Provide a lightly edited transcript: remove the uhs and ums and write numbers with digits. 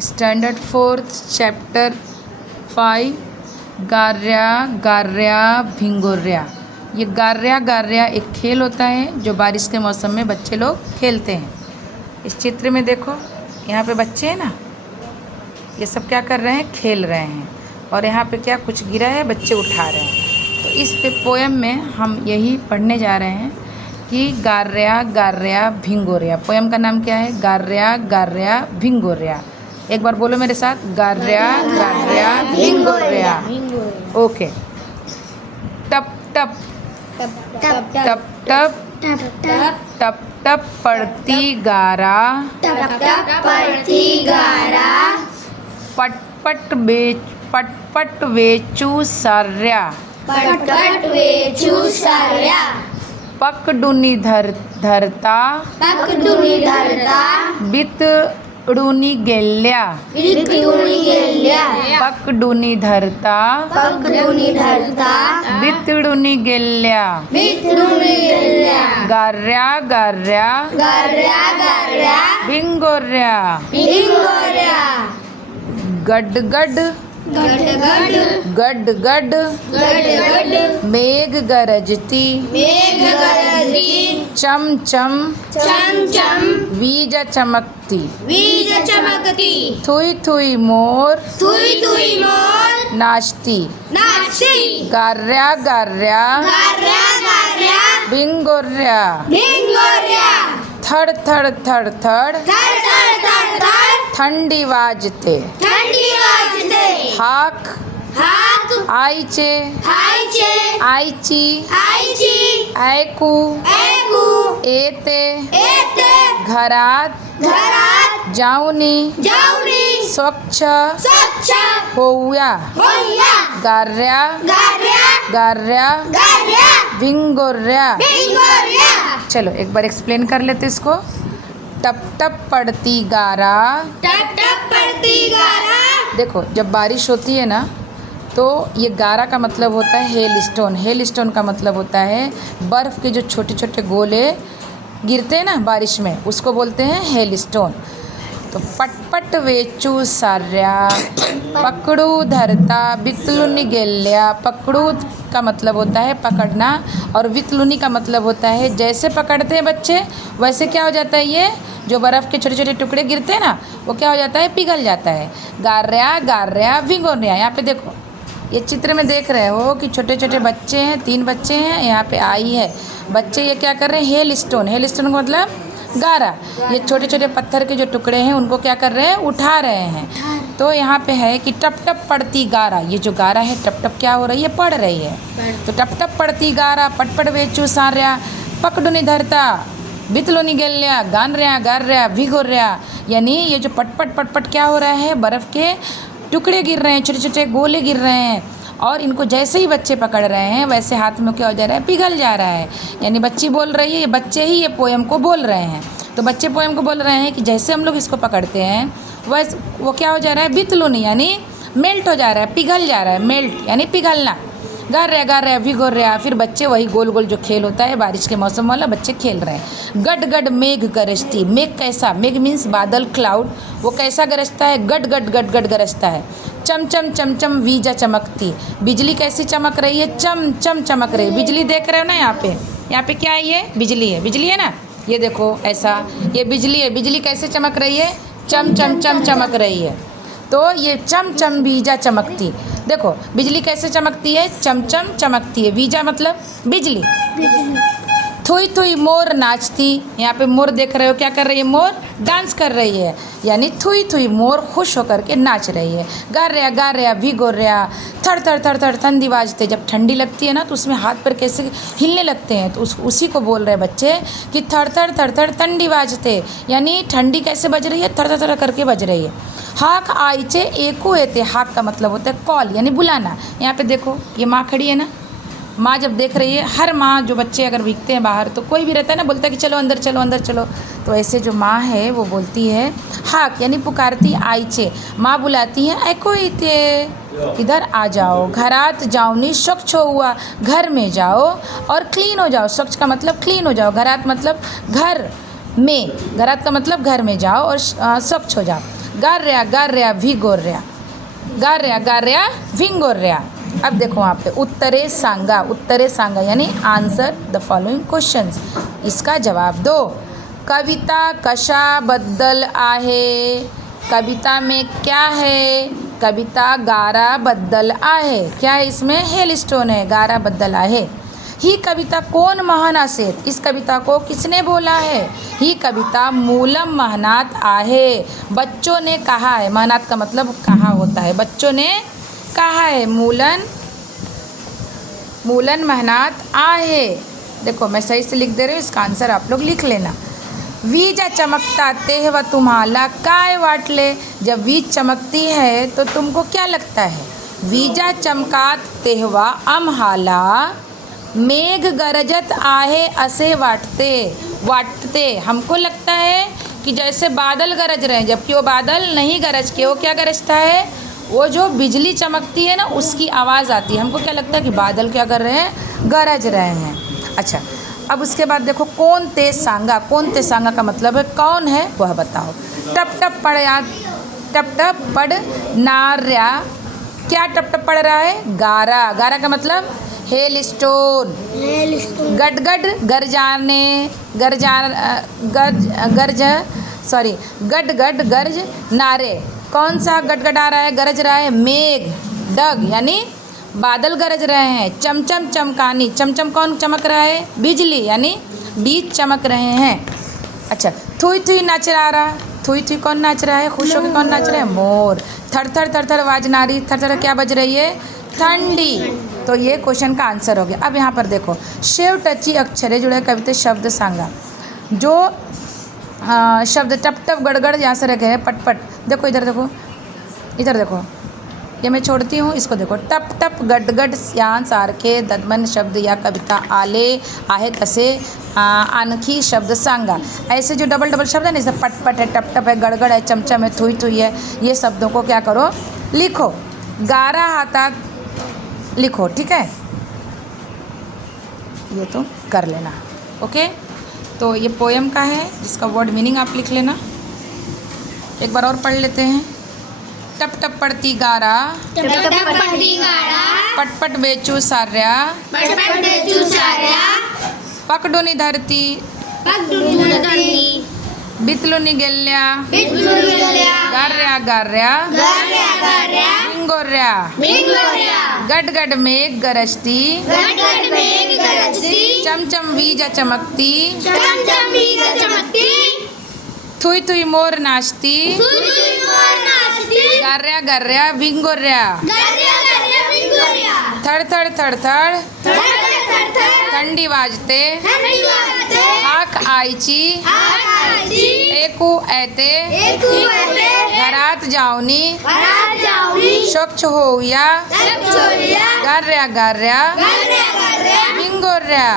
Standard fourth chapter 5 गार्या गार्या भिंगोर्या। ये गार्या गार्या एक खेल होता है जो बारिश के मौसम में बच्चे लोग खेलते हैं। इस चित्र में देखो, यहाँ पे बच्चे हैं ना, ये सब क्या कर रहे हैं, खेल रहे हैं। और यहाँ पे क्या कुछ गिरा है, बच्चे उठा रहे हैं। तो इस पे पोएम में हम यही पढ़ने जा रहे हैं कि गार्या गार्या भिंगोर्या। पोएम का नाम क्या है? गार्या गार्या भिंगोर्या। एक बार बोलो मेरे साथ, गार्या गार्या भिंगोर्या। ओके। टप टप टप टप टप टप पड़ती गारा, पट पट वेचू सर्या, पकडुनी धरता, बितडुनी गेल्या, पकडुनी धरता, बितडुनी गेल्या, गार्या गार्या भिंगोर्या, गड गड गड गड मेघ गरजती, चम चम वीज चमकती, थुई थुई मोर नाचती, गार्या गार्या भिंगोर्या, थड़ थड़ थड़ थड़ ठंडी वाजते, हाक आईचे आईची ऐकू येते, घरात जाऊनी स्वच्छ होऊया, गार्या गार्या भिंगोर्या। चलो एक बार एक्सप्लेन कर लेते इसको। टप टप पड़ती गारा। देखो, जब बारिश होती है ना, तो ये गारा का मतलब होता है हेल स्टोन। हेल स्टोन का मतलब होता है बर्फ़ के जो छोटे छोटे गोले गिरते हैं ना बारिश में, उसको बोलते हैं हेल स्टोन। तो पटपट वेचू सार्या, पकड़ू धरता, बितलुनी गेल्या। पकड़ू का मतलब होता है पकड़ना, और वितलुनी का मतलब होता है जैसे पकड़ते हैं बच्चे वैसे क्या हो जाता है, ये जो बर्फ़ के छोटे छोटे टुकड़े गिरते हैं ना, वो क्या हो जाता है, पिघल जाता है। गार्या गार्या भिंगोर्या। यहाँ पे देखो, ये चित्र में देख रहे हो कि छोटे छोटे बच्चे हैं, 3 बच्चे हैं, यहाँ पे आई है बच्चे। ये क्या कर रहे हैं, हेल स्टोन। हेल स्टोन का मतलब गारा। ये छोटे छोटे पत्थर के जो टुकड़े हैं उनको क्या कर रहे हैं, उठा रहे हैं। तो यहाँ पे है कि टप टप पड़ती गारा। ये जो गारा है, टप टप क्या हो रही है, पड़ रही है। तो टप टप पड़ती गारा, पटपट वेचू सार्या, पकडुनी धरता, बितलुनी गेल्या, गार्या भिंगोर्या। यानी ये जो पटपट पटपट क्या हो रहा है, बर्फ़ के टुकड़े गिर रहे हैं, छोटे छोटे गोले गिर रहे हैं, और इनको जैसे ही बच्चे पकड़ रहे हैं वैसे हाथ में क्या हो जा रहा है, पिघल जा रहा है। यानी बच्ची बोल रही है, ये बच्चे ही ये पोएम को बोल रहे हैं। तो बच्चे पोएम को बोल रहे हैं कि जैसे हम लोग इसको पकड़ते हैं वैसे वो क्या हो जा रहा है, बितलुनी यानी मेल्ट हो जा रहा है, पिघल जा रहा है। मेल्ट यानी पिघलना। गार्या भिंगोर्या। फिर बच्चे वही गोल गोल जो खेल होता है बारिश के मौसम वाला, बच्चे खेल रहे हैं। गड गड मेघ गरजती। मेघ कैसा, मेघ मीन्स बादल, क्लाउड। वो कैसा गरजता है, गड गड गड गड गरजता है। चम चम चम चम वीजा चमकती। बिजली कैसी चमक रही है, चम चम चमक रही है। बिजली देख रहे हो ना, यहाँ पे क्या है, ये बिजली है। बिजली है ना, ये देखो ऐसा, ये बिजली है। बिजली कैसे चमक रही है, चम चम चम चमक रही है। तो ये चम चम वीजा चमकती। देखो बिजली कैसे चमकती है, चम चम चमकती है। वीजा मतलब बिजली। थुई थुई मोर नाचती। यहाँ पे मोर देख रहे हो, क्या कर रही है, मोर डांस कर रही है। यानी थुई थुई मोर खुश होकर के नाच रही है। गार्या गार्या भिंगोर्या, थड़ थड़ थड़ थड़ ठंडी वाजते। जब ठंडी लगती है ना, तो उसमें हाथ पर कैसे हिलने लगते हैं, तो उसी को बोल रहे हैं बच्चे कि थड़ थड़ थड़ थड़ ठंडी वाजते। यानी ठंडी कैसे बज रही है, थड़ थड़ थड़ करके बज रही है। हाक आईचे एकू येते। हाक का मतलब होता है कॉल, यानी बुलाना। यहाँ पे देखो, ये माँ खड़ी है ना, माँ जब देख रही है, हर माँ जो बच्चे अगर भीगते हैं बाहर, तो कोई भी रहता है ना, बोलता है कि चलो अंदर चलो अंदर चलो। तो ऐसे जो माँ है वो बोलती है हाक, यानी पुकारती आईचे। माँ बुलाती है ऐको इते, इधर आ जाओ। घरात जाओनी, स्वच्छ हुआ, घर में जाओ और क्लीन हो जाओ। स्वच्छ का मतलब क्लीन हो जाओ, घरात मतलब घर में, घरात का मतलब घर में जाओ और स्वच्छ हो जाओ। गार्या गार्या भिगोर्या, गार्या गार्या भिंगोर्या। अब देखो वहाँ पे उत्तरे सांगा यानी आंसर द फॉलोइंग क्वेश्चंस, इसका जवाब दो। कविता कशाबद्दल आहे, कविता में क्या है? कविता गाराबद्दल आहे, क्या है इसमें? हेलस्टोन है, गाराबद्दल आहे। ही कविता कोण महान असेल, इस कविता को किसने बोला है? ही कविता मूलम महनात आहे, बच्चों ने कहा है। महनात का मतलब कहा होता है, बच्चों ने कहा है। मूलन महनात आहे। देखो मैं सही से लिख दे रही हूँ, इसका आंसर आप लोग लिख लेना। वीजा चमकता तेव्हा तुम्हाला काय वाटले, जब वीज चमकती है तो तुमको क्या लगता है? वीजा चमकात तेव्हा आम्हाला मेघ गरजत आहे असे वाटते, हमको लगता है कि जैसे बादल गरज रहे हैं, जबकि वो बादल नहीं गरज के, वो क्या गरजता है? वो जो बिजली चमकती है ना, उसकी आवाज़ आती है। हमको क्या लगता है कि बादल क्या कर रहे हैं? गरज रहे हैं। अच्छा, अब उसके बाद देखो कौन ते सांगा का मतलब है कौन है वह बताओ। टप टप पड़ नार्या, क्या टप टप पड़ रहा है? गारा का मतलब हेल स्टोन। गड गरज नारे, कौन सा गटगटा रहा है, गरज रहा है? मेघ। डग यानी बादल गरज रहे हैं। चमचम चमकानी, चमचम कौन चमक रहा है? बिजली यानी बीज चमक रहे हैं। अच्छा, थुई थुई नाच रहा, थुई थुई कौन नाच रहा है? खुश होकर कौन नाच रहा है? मोर। थर थर आवाज नारी, थर थर क्या बज रही है? ठंडी। तो ये क्वेश्चन का आंसर हो गया। अब यहाँ पर देखो शेवटची अक्षरे जुड़े कविते शब्द सांगा, जो शब्द टप टप गड़गड़ यहाँ से रखे हैं पटपट। देखो इधर देखो, ये मैं छोड़ती हूँ, इसको देखो। टप टप गडगड यान सारखे ददमन शब्द या कविता आले आहे तसे आणखी शब्द सांगा। ऐसे जो डबल शब्द है ना, जैसे पटपट है, टप टप है, गड़गड़ है, चमचम है, थुई थुई है, ये शब्दों को क्या करो? लिखो। गारा हाथात लिखो, ठीक है? ये तो कर लेना, ओके। तो ये पोएम का है, जिसका वर्ड मीनिंग आप लिख लेना। एक बार और पढ़ लेते हैं। टप टप पड़ती गारा, पटपट बेचू सार्या, पकडोनी धरती, बितलुनी गेल्या, गार्या भिंगोर्या, गडगड मेघ गरजती, चमचम वीजा चमकती, थुई थुई मोर नाचती, गार्या भिंगोर्या, थड़ थड़ थंडी वाजते, हाक आईची, एकू ऐते, घरात जाऊनी, स्वच्छ होऊया, गार्या भिंगोर्या।